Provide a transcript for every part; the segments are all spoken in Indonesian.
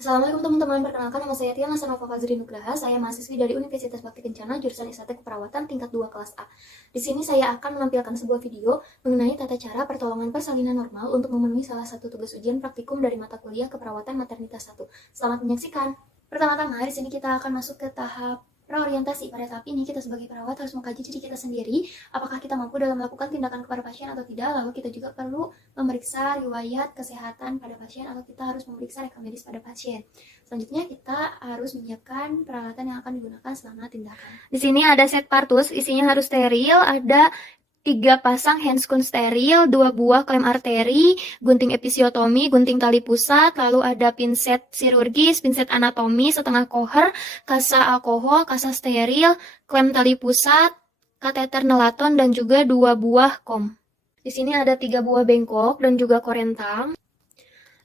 Assalamualaikum teman-teman, perkenalkan nama saya Tia Nasanova Fazri Nugraha. Saya mahasiswi dari Universitas Bakti Kencana, jurusan Estetik Keperawatan tingkat 2 kelas A. Di sini saya akan menampilkan sebuah video mengenai tata cara pertolongan persalinan normal untuk memenuhi salah satu tugas ujian praktikum dari mata kuliah Keperawatan Maternitas 1. Selamat menyaksikan. Pertama-tama, di sini kita akan masuk ke tahap preorientasi. Pada tahap ini, kita sebagai perawat harus mengkaji diri kita sendiri, apakah kita mampu dalam melakukan tindakan kepada pasien atau tidak. Lalu kita juga perlu memeriksa riwayat kesehatan pada pasien atau kita harus memeriksa rekam medis pada pasien. Selanjutnya kita harus menyiapkan peralatan yang akan digunakan selama tindakan. Di sini ada set partus, isinya harus steril, ada 3 pasang handscoon steril, 2 buah klem arteri, gunting episiotomi, gunting tali pusat, lalu ada pinset chirurgis, pinset anatomi, setengah koher, kasa alkohol, kasa steril, klem tali pusat, kateter nelaton, dan juga 2 buah kom. Di sini ada 3 buah bengkok dan juga korentang.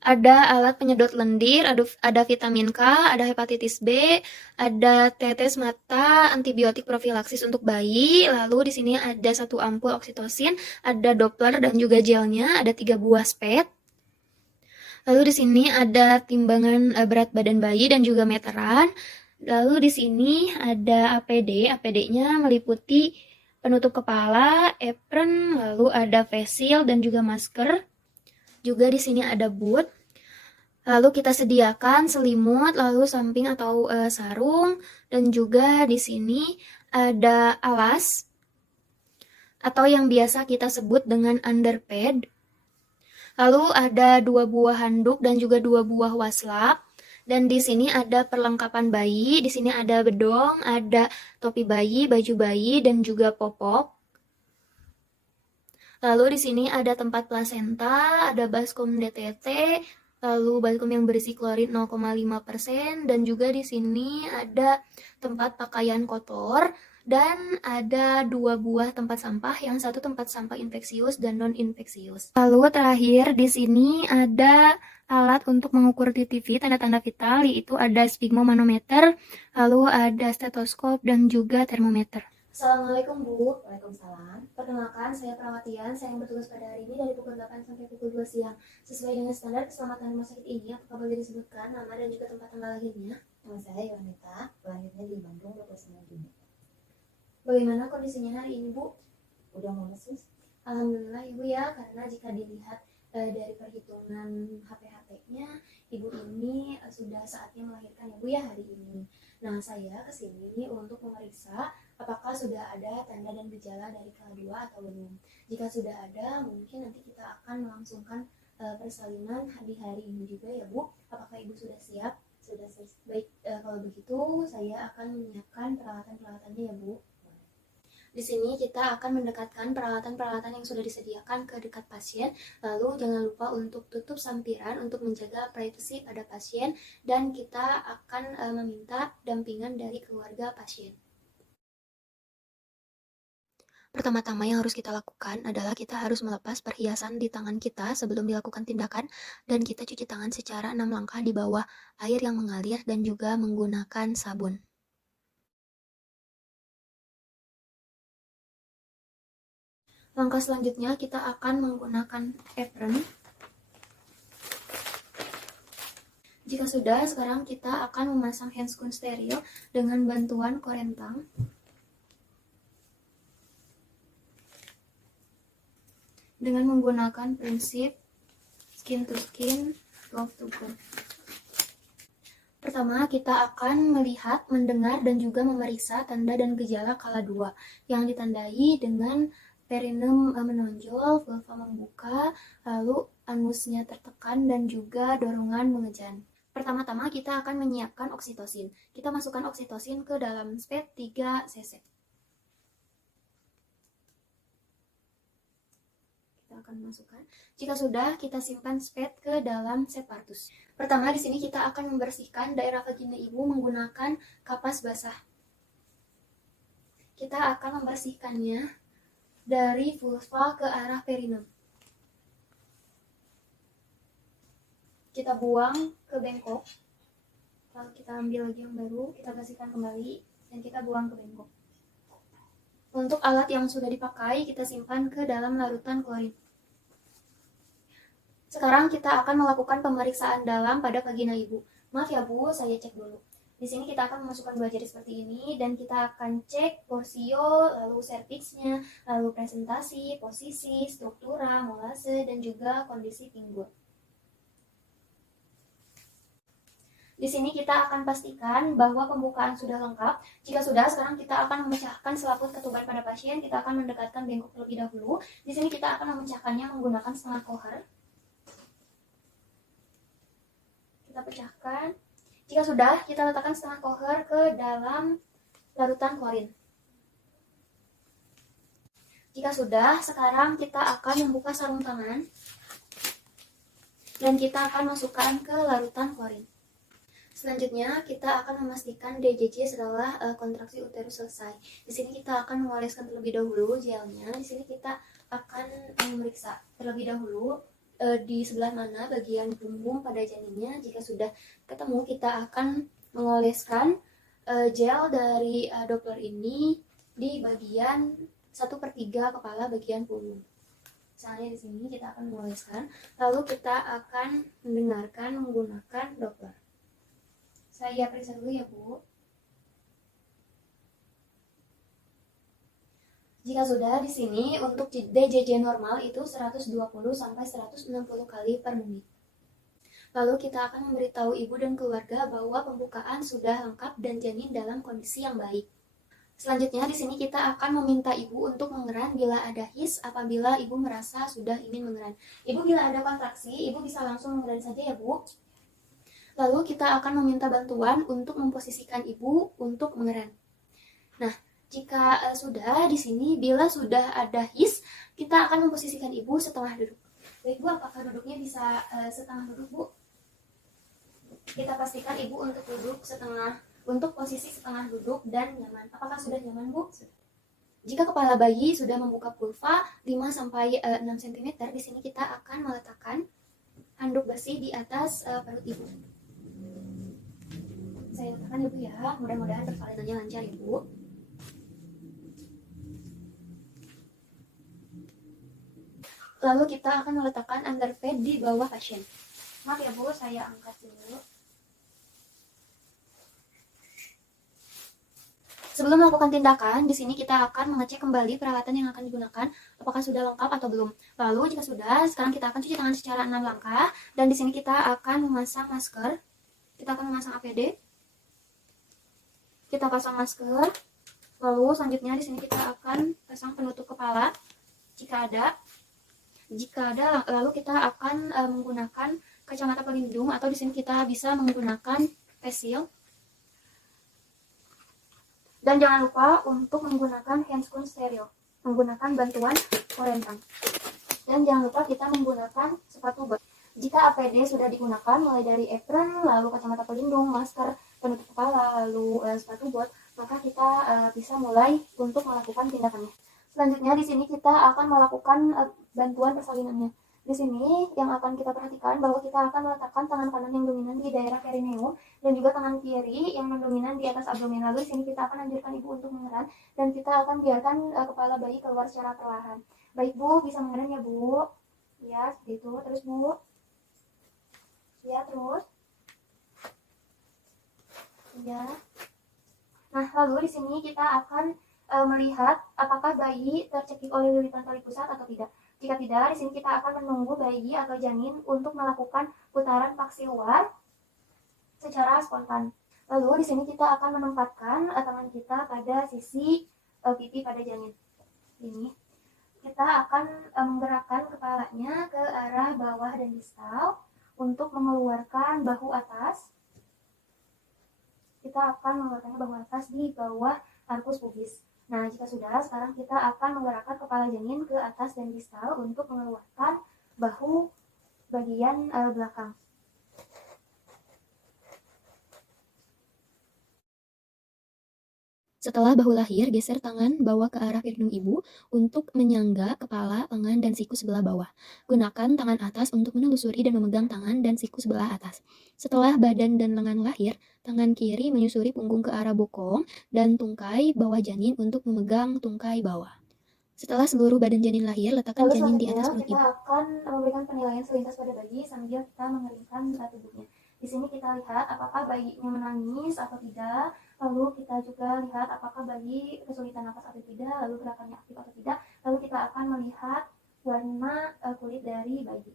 Ada alat penyedot lendir, ada vitamin K, ada hepatitis B, ada tetes mata, antibiotik profilaksis untuk bayi. Lalu di sini ada 1 ampul oksitosin, ada Doppler dan juga gelnya, ada 3 buah spet. Lalu di sini ada timbangan berat badan bayi dan juga meteran. Lalu di sini ada APD, APD-nya meliputi penutup kepala, apron, lalu ada face shield dan juga masker. Juga di sini ada boot. Lalu kita sediakan selimut, lalu samping atau sarung, dan juga di sini ada alas atau yang biasa kita sebut dengan underpad. Lalu ada 2 buah handuk dan juga 2 buah waslap. Dan di sini ada perlengkapan bayi, di sini ada bedong, ada topi bayi, baju bayi, dan juga popok. Lalu di sini ada tempat plasenta, ada baskom DTT, lalu baskom yang berisi klorin 0,5%, dan juga di sini ada tempat pakaian kotor, dan ada 2 buah tempat sampah, yang satu tempat sampah infeksius dan non-infeksius. Lalu terakhir di sini ada alat untuk mengukur TTV, tanda-tanda vital, yaitu ada sphygmomanometer, lalu ada stetoskop, dan juga termometer. Assalamualaikum Bu. Waalaikumsalam. Perkenalkan, saya Perawatian. Saya yang bertugas pada hari ini dari pukul 8 sampai pukul 2 siang. Sesuai dengan standar keselamatan rumah sakit ini, apakah boleh disebutkan nama dan juga tempat tanggal lahirnya? Nama saya Yonita, lahirnya di Bandung 29 Juni. Bagaimana kondisinya hari ini, Bu? Udah mulai sus? Alhamdulillah Ibu ya, karena jika dilihat dari perhitungan HPHT-nya, Ibu ini sudah saatnya melahirkan ya Bu ya hari ini. Nah, saya kesini untuk memeriksa apakah sudah ada tanda dan gejala dari KH2 atau belum. Jika sudah ada, mungkin nanti kita akan melangsungkan persalinan di hari ini juga ya Bu. Apakah Ibu sudah siap? Sudah sus. Baik, kalau begitu saya akan menyiapkan peralatan-peralatannya ya Bu. Di sini kita akan mendekatkan peralatan-peralatan yang sudah disediakan ke dekat pasien. Lalu jangan lupa untuk tutup sampiran untuk menjaga privasi pada pasien, dan kita akan meminta dampingan dari keluarga pasien. Pertama-tama yang harus kita lakukan adalah kita harus melepas perhiasan di tangan kita sebelum dilakukan tindakan, dan kita cuci tangan secara 6 langkah di bawah air yang mengalir dan juga menggunakan sabun. Langkah selanjutnya kita akan menggunakan apron. Jika sudah, sekarang kita akan memasang handscoon steril dengan bantuan korentang. Dengan menggunakan prinsip skin to skin, glove to glove. Pertama, kita akan melihat, mendengar, dan juga memeriksa tanda dan gejala KH2 yang ditandai dengan perineum menonjol, vulva membuka, lalu anusnya tertekan, dan juga dorongan mengejan. Pertama-tama kita akan menyiapkan oksitosin. Kita masukkan oksitosin ke dalam spet 3 cc. Kita akan masukkan. Jika sudah, kita simpan spet ke dalam set partus. Pertama, di sini kita akan membersihkan daerah vagina ibu menggunakan kapas basah. Kita akan membersihkannya dari vulva ke arah perineum. Kita buang ke bengkok. Lalu kita ambil lagi yang baru, kita bersihkan kembali, dan kita buang ke bengkok. Untuk alat yang sudah dipakai, kita simpan ke dalam larutan klorin. Sekarang kita akan melakukan pemeriksaan dalam pada vagina ibu. Maaf ya Bu, saya cek dulu. Di sini kita akan memasukkan 2 jari seperti ini dan kita akan cek porsio, lalu serviksnya, lalu presentasi, posisi, struktura, molase, dan juga kondisi pinggul. Di sini kita akan pastikan bahwa pembukaan sudah lengkap. Jika sudah, sekarang kita akan memecahkan selaput ketuban pada pasien. Kita akan mendekatkan bengkok terlebih dahulu. Di sini kita akan memecahkannya menggunakan setengah koher. Kita pecahkan. Jika sudah, kita letakkan setengah koher ke dalam larutan klorin. Jika sudah, sekarang kita akan membuka sarung tangan dan kita akan masukkan ke larutan klorin. Selanjutnya, kita akan memastikan DJJ setelah kontraksi uterus selesai. Di sini kita akan mengoleskan terlebih dahulu gelnya. Di sini kita akan memeriksa terlebih dahulu di sebelah mana bagian bumbung pada janinnya. Jika sudah ketemu, kita akan mengoleskan gel dari Doppler ini di bagian 1/3 kepala bagian punggung. Misalnya di sini kita akan mengoleskan, lalu kita akan mendengarkan menggunakan Doppler. Saya periksa dulu ya Bu. Jika sudah, di sini untuk DJJ normal itu 120 sampai 160 kali per menit. Lalu kita akan memberitahu ibu dan keluarga bahwa pembukaan sudah lengkap dan janin dalam kondisi yang baik. Selanjutnya di sini kita akan meminta ibu untuk mengeran bila ada his apabila ibu merasa sudah ingin mengeran. Ibu bila ada kontraksi, ibu bisa langsung mengeran saja ya Bu. Lalu kita akan meminta bantuan untuk memposisikan ibu untuk mengeran. Nah, jika sudah di sini, bila sudah ada his, kita akan memposisikan ibu setengah duduk. Baik Bu, apakah duduknya bisa setengah duduk Bu? Kita pastikan ibu untuk duduk setengah, untuk posisi setengah duduk dan nyaman. Apakah sudah nyaman Bu? Jika kepala bayi sudah membuka pulva 5-6 cm, di sini kita akan meletakkan handuk bersih di atas perut ibu. Saya letakkan ibu ya, mudah-mudahan persalinannya lancar ibu. Lalu kita akan meletakkan underpad di bawah pasien. Maaf ya Bu, saya angkat dulu. Sebelum melakukan tindakan, di sini kita akan mengecek kembali peralatan yang akan digunakan, apakah sudah lengkap atau belum. Lalu jika sudah, sekarang kita akan cuci tangan secara 6 langkah, dan di sini kita akan memasang masker. Kita akan memasang APD. Kita pasang masker. Lalu selanjutnya di sini kita akan pasang penutup kepala jika ada. Jika ada, lalu kita akan menggunakan kacamata pelindung atau di sini kita bisa menggunakan face shield. Dan jangan lupa untuk menggunakan handscoon steril, menggunakan bantuan korentang. Dan jangan lupa kita menggunakan sepatu bot. Jika APD sudah digunakan mulai dari apron, lalu kacamata pelindung, masker, penutup kepala, lalu sepatu bot, maka kita bisa mulai untuk melakukan tindakannya. Selanjutnya di sini kita akan melakukan bantuan persalinannya. Di sini yang akan kita perhatikan bahwa kita akan meletakkan tangan kanan yang dominan di daerah perineum dan juga tangan kiri yang mendominan di atas abdomen. Lalu di sini kita akan anjurkan ibu untuk mengeran dan kita akan biarkan kepala bayi keluar secara perlahan. Baik Bu, bisa mengeran ya Bu? Ya, seperti itu. Terus Bu. Ya, terus. Ya. Nah, lalu di sini kita akan melihat apakah bayi tercekik oleh lilitan tali pusat atau tidak. Jika tidak, di sini kita akan menunggu bayi atau janin untuk melakukan putaran maksiluar secara spontan. Lalu di sini kita akan menempatkan tangan kita pada sisi pipi pada janin. Ini kita akan menggerakkan kepalanya ke arah bawah dan distal untuk mengeluarkan bahu atas. Kita akan mengeluarkan bahu atas di bawah arkus pubis. Nah, jika sudah, sekarang kita akan menggerakkan kepala janin ke atas dan distal untuk mengeluarkan bahu bagian belakang. Setelah bahu lahir, geser tangan bawa ke arah perineum ibu untuk menyangga kepala, lengan, dan siku sebelah bawah. Gunakan tangan atas untuk menelusuri dan memegang tangan dan siku sebelah atas. Setelah badan dan lengan lahir, tangan kiri menyusuri punggung ke arah bokong dan tungkai bawah janin untuk memegang tungkai bawah. Setelah seluruh badan janin lahir, letakkan janin di atas perut ibu. Kita akan memberikan penilaian selintas pada bayi sambil kita mengeringkan tubuhnya. Di Di sini kita lihat apakah bayinya menangis atau tidak. Lalu kita juga lihat apakah bayi kesulitan napas atau tidak, lalu gerakannya aktif atau tidak. Lalu kita akan melihat warna kulit dari bayi.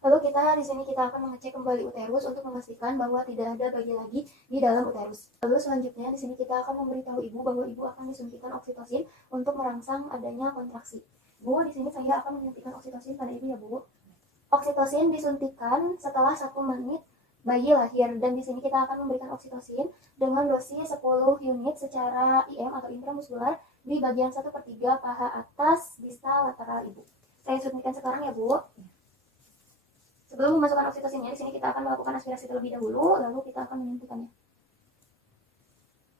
Lalu di sini kita akan mengecek kembali uterus untuk memastikan bahwa tidak ada bayi lagi di dalam uterus. Lalu selanjutnya di sini kita akan memberitahu ibu bahwa ibu akan disuntikan oksitosin untuk merangsang adanya kontraksi. Bu, di sini saya akan menyuntikkan oksitosin pada ibu ya, Bu. Oksitosin disuntikan setelah 1 menit bayi lahir, dan di sini kita akan memberikan oksitosin dengan dosis 10 unit secara IM atau intramuskular di bagian 1/3 paha atas distal lateral ibu. Saya suntikan sekarang ya, Bu. Sebelum memasukkan oksitosinnya, di sini kita akan melakukan aspirasi terlebih dahulu, lalu kita akan menyuntikkannya.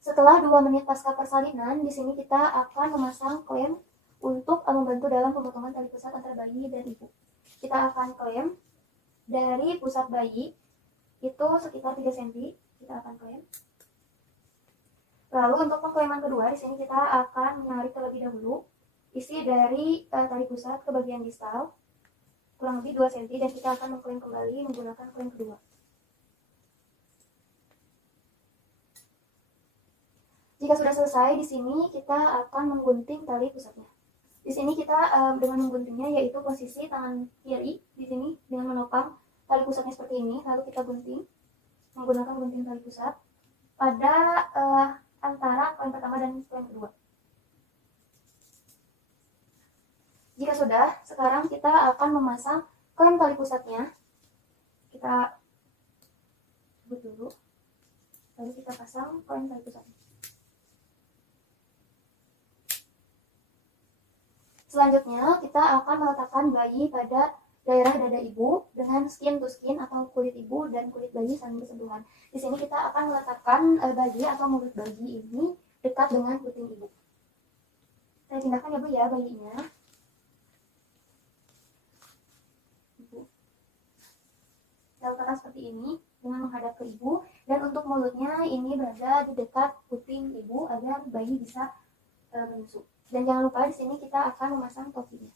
Setelah 2 menit pasca persalinan, di sini kita akan memasang klem untuk membantu dalam pemotongan tali pusat antara bayi dan ibu. Kita akan klem dari pusat bayi itu sekitar 3 cm, kita akan klem. Lalu untuk pengkleman kedua, di sini kita akan menarik terlebih dahulu isi dari tali pusat ke bagian distal kurang lebih 2 cm, dan kita akan mengklem kembali menggunakan klem kedua. Jika sudah selesai, di sini kita akan menggunting tali pusatnya. Di sini kita dengan mengguntingnya yaitu posisi tangan kiri di sini dengan menopang tali pusatnya seperti ini, lalu kita gunting menggunakan gunting tali pusat pada antara klem pertama dan klem kedua. Jika sudah, sekarang kita akan memasang klem tali pusatnya. Kita sebut dulu, lalu kita pasang klem tali pusatnya. Selanjutnya, kita akan meletakkan bayi pada daerah dada ibu dengan skin to skin atau kulit ibu dan kulit bayi saling bersentuhan. Di sini kita akan meletakkan bayi atau mulut bayi ini dekat dengan puting ibu. Saya pindahkan ya, Bu, ya, bayinya. Kita letakkan seperti ini dengan menghadap ke ibu, dan untuk mulutnya ini berada di dekat puting ibu agar bayi bisa menyusu. Dan jangan lupa di sini kita akan memasang topinya.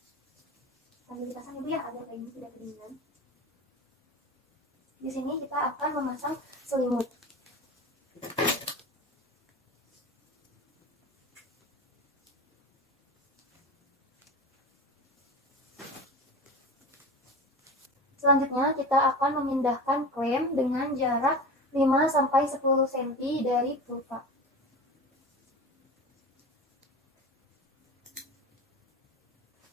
Sambil dipasang ibu ya, agar bayinya tidak kedinginan. Di sini kita akan memasang selimut. Selanjutnya kita akan memindahkan klem dengan jarak 5-10 cm dari vulva.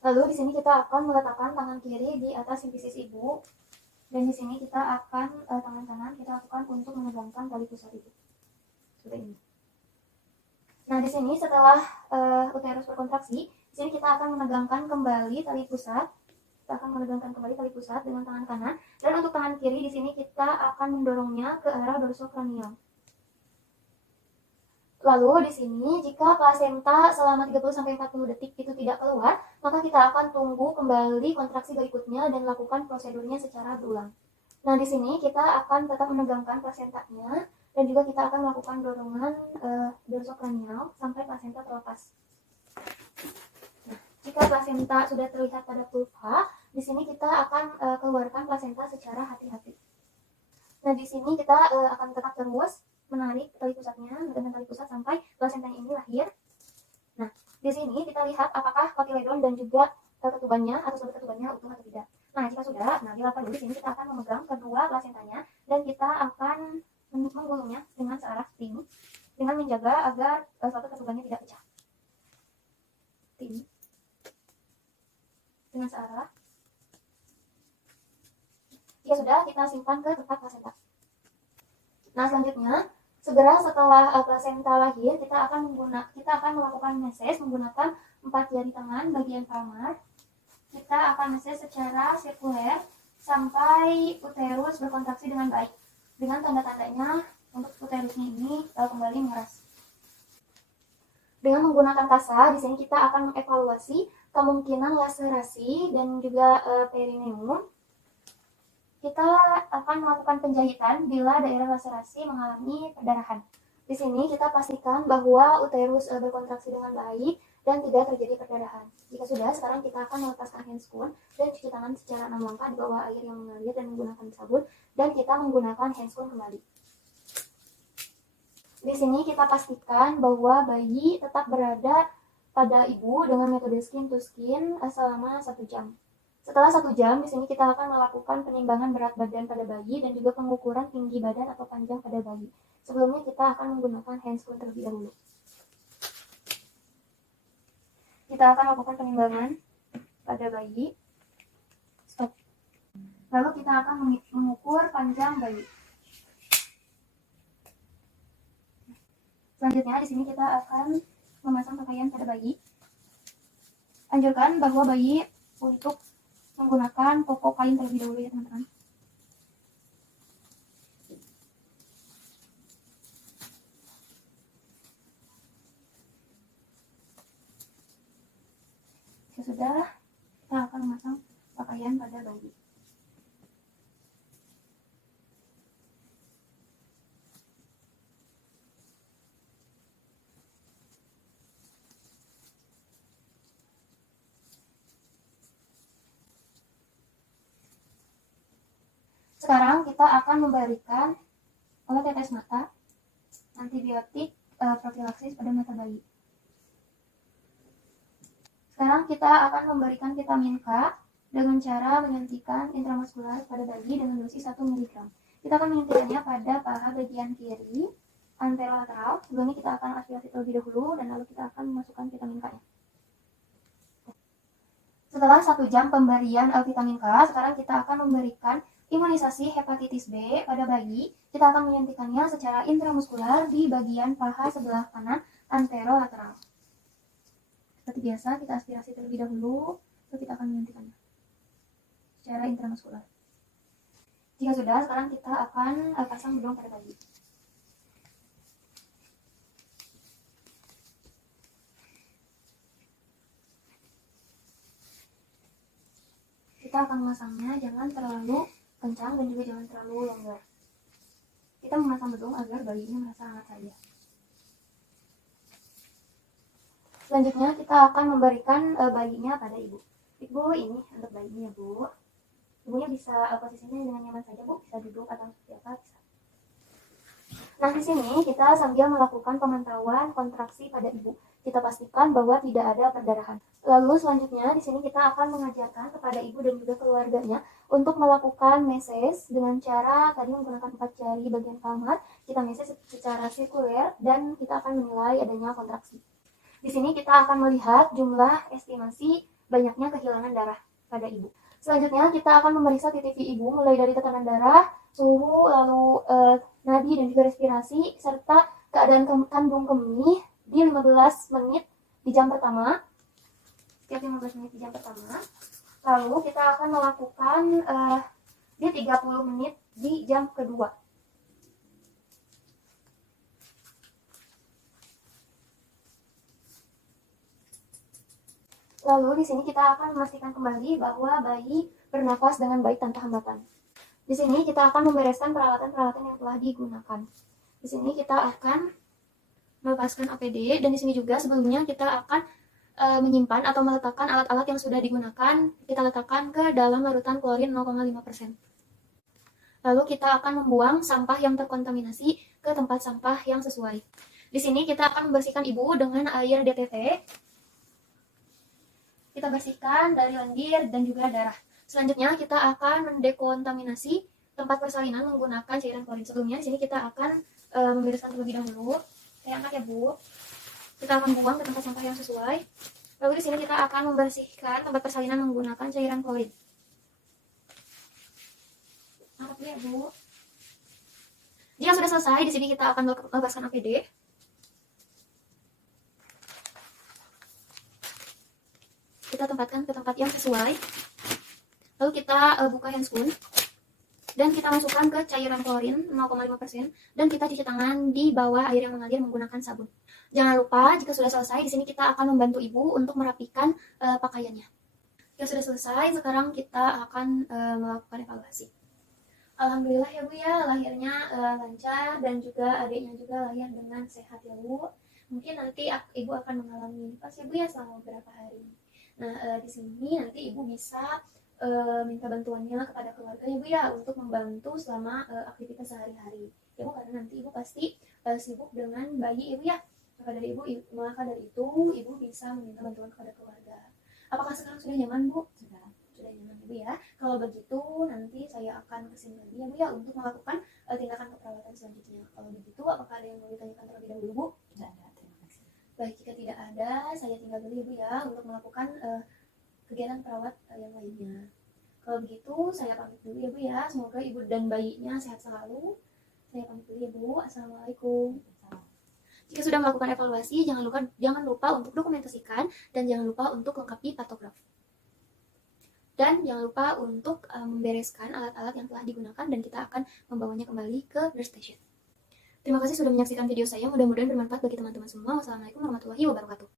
Lalu di sini kita akan meletakkan tangan kiri di atas simfisis ibu, dan di sini kita akan tangan kanan kita lakukan untuk menegangkan tali pusat ibu. Seperti ini. Nah, di sini setelah uterus berkontraksi, di sini kita akan menegangkan kembali tali pusat. Kita akan menegangkan kembali tali pusat dengan tangan kanan, dan untuk tangan kiri di sini kita akan mendorongnya ke arah dorsokranial. Lalu di sini jika plasenta selama 30-40 detik itu tidak keluar, maka kita akan tunggu kembali kontraksi berikutnya dan lakukan prosedurnya secara berulang. Nah, di sini kita akan tetap menegangkan plasentanya, dan juga kita akan melakukan dorongan dorsokranial sampai plasenta terlepas. Nah, jika plasenta sudah terlihat pada vulva, di sini kita akan keluarkan plasenta secara hati-hati. Nah, di sini kita akan tetap terus menarik tali pusatnya dengan tali pusat sampai plasentanya ini lahir. Nah, di sini kita lihat apakah kotiledon dan juga ketubannya atau sumber ketubannya utuh atau tidak. Nah, jika sudah, dilakukan dulu. Di sini kita akan memegang kedua plasentanya, dan kita akan menggulungnya dengan searah ini dengan menjaga agar suatu ketubannya tidak pecah. Ini dengan searah. Jika sudah, kita simpan ke tempat plasenta. Nah, selanjutnya segera setelah plasenta lahir, kita akan melakukan meses menggunakan 4 jari tangan bagian palmar. Kita akan meses secara sirkuler sampai uterus berkontraksi dengan baik. Dengan tanda-tandanya untuk uterusnya ini kembali mengeras. Dengan menggunakan kasa, di sini kita akan mengevaluasi kemungkinan laserasi dan juga perineum. Kita akan melakukan penjahitan bila daerah laserasi mengalami perdarahan. Di sini kita pastikan bahwa uterus berkontraksi dengan baik dan tidak terjadi perdarahan. Jika sudah, sekarang kita akan melepaskan handscoon dan cuci tangan secara 6 langkah di bawah air yang mengalir dan menggunakan sabun, dan kita menggunakan handscoon kembali. Di sini kita pastikan bahwa bayi tetap berada pada ibu dengan metode skin to skin selama 1 jam. Setelah 1 jam, di sini kita akan melakukan penimbangan berat badan pada bayi dan juga pengukuran tinggi badan atau panjang pada bayi. Sebelumnya kita akan menggunakan handscoon terlebih dahulu. Kita akan lakukan penimbangan pada bayi. Stop. Lalu kita akan mengukur panjang bayi. Selanjutnya di sini kita akan memasang pakaian pada bayi. Anjurkan bahwa bayi untuk menggunakan pokok kain terlebih dahulu ya teman-teman. Jika sudah, kita akan memasang pakaian pada bayi. Sekarang kita akan memberikan obat tetes mata, antibiotik, profilaksis pada mata bayi. Sekarang kita akan memberikan vitamin K dengan cara menyuntikkan intramuskular pada bayi dengan dosis 1 mg. Kita akan menyuntikkannya pada paha bagian kiri, anterolateral. Sebelumnya kita akan aspirasi terlebih dahulu dan lalu kita akan memasukkan vitamin K-nya. Setelah 1 jam pemberian vitamin K, sekarang kita akan memberikan imunisasi hepatitis B pada bayi. Kita akan menyuntikkannya secara intramuskular di bagian paha sebelah kanan anterolateral. Seperti biasa, kita aspirasi terlebih dahulu, lalu kita akan menyuntikkannya secara intramuskular. Jika sudah, sekarang kita akan pasang bedong pada bayi. Kita akan memasangnya jangan terlalu kencang dan juga jangan terlalu longgar. Kita memasang bedong agar bayinya merasa hangat saja. Selanjutnya kita akan memberikan bayinya pada ibu. Ibu ini untuk bayinya bu. Ibunya bisa posisinya dengan nyaman saja bu, bisa duduk atau seperti apa bisa. Nah di sini kita sambil melakukan pemantauan kontraksi pada ibu. Kita pastikan bahwa tidak ada perdarahan. Lalu selanjutnya di sini kita akan mengajarkan kepada ibu dan juga keluarganya untuk melakukan meses dengan cara tadi menggunakan 4 jari bagian palmar. Kita meses secara sirkuler dan kita akan menilai adanya kontraksi. Di sini kita akan melihat jumlah estimasi banyaknya kehilangan darah pada ibu. Selanjutnya kita akan memeriksa TTV ibu mulai dari tekanan darah, suhu, lalu nadi dan juga respirasi, serta keadaan kandung kemih di 15 menit di jam pertama. Setiap 15 menit di jam pertama. Lalu kita akan melakukan di 30 menit di jam kedua. Lalu di sini kita akan memastikan kembali bahwa bayi bernafas dengan baik tanpa hambatan. Di sini kita akan membereskan peralatan-peralatan yang telah digunakan. Di sini kita akan melepaskan APD dan di sini juga sebelumnya kita akan menyimpan atau meletakkan alat-alat yang sudah digunakan. Kita letakkan ke dalam larutan klorin 0,5%. Lalu kita akan membuang sampah yang terkontaminasi ke tempat sampah yang sesuai. Di sini kita akan membersihkan ibu dengan air DTT. Kita bersihkan dari lendir dan juga darah. Selanjutnya kita akan mendekontaminasi tempat persalinan menggunakan cairan klorin. Sebelumnya di sini kita akan membereskan terlebih dahulu. Kayak angkat ya bu. Kita akan buang ke tempat sampah yang sesuai. Lalu di sini kita akan membersihkan tempat persalinan menggunakan cairan klorin. Angkat ya bu. Jika sudah selesai, di sini kita akan melepaskan APD. Kita tempatkan ke tempat yang sesuai. Lalu kita buka handscoon dan kita masukkan ke cairan klorin 0,5% dan kita cuci tangan di bawah air yang mengalir menggunakan sabun. Jangan lupa jika sudah selesai, di sini kita akan membantu ibu untuk merapikan pakaiannya. Jika sudah selesai, sekarang kita akan melakukan evaluasi. Alhamdulillah ya bu ya, lahirnya lancar dan juga adiknya juga lahir dengan sehat ya bu. Mungkin nanti ibu akan mengalami nifas ibu ya selama beberapa hari. Nah, di sini nanti ibu bisa minta bantuannya kepada keluarga ibu ya untuk membantu selama aktivitas sehari-hari. Ya bu, karena nanti ibu pasti sibuk dengan bayi ibu ya. Maka dari itu ibu bisa meminta bantuan kepada keluarga. Apakah sekarang sudah nyaman bu? Sudah nyaman ibu ya. Kalau begitu nanti saya akan kesini lagi ya bu ya untuk melakukan tindakan keperawatan selanjutnya. Kalau begitu apakah ada yang mau ditanyakan terlebih dahulu bu? Tidak ada, terima kasih. Baik, jika tidak ada, saya tinggal dulu ibu ya untuk melakukan kegiatan perawat yang lainnya. Kalau begitu saya pamit dulu ya bu ya. Semoga ibu dan bayinya sehat selalu. Saya pamit dulu ya bu. Assalamualaikum. Jika sudah melakukan evaluasi, jangan lupa untuk dokumentasikan dan jangan lupa untuk lengkapi patograf. Dan jangan lupa untuk membereskan alat-alat yang telah digunakan dan kita akan membawanya kembali ke nurse station. Terima kasih sudah menyaksikan video saya. Mudah-mudahan bermanfaat bagi teman-teman semua. Wassalamualaikum warahmatullahi wabarakatuh.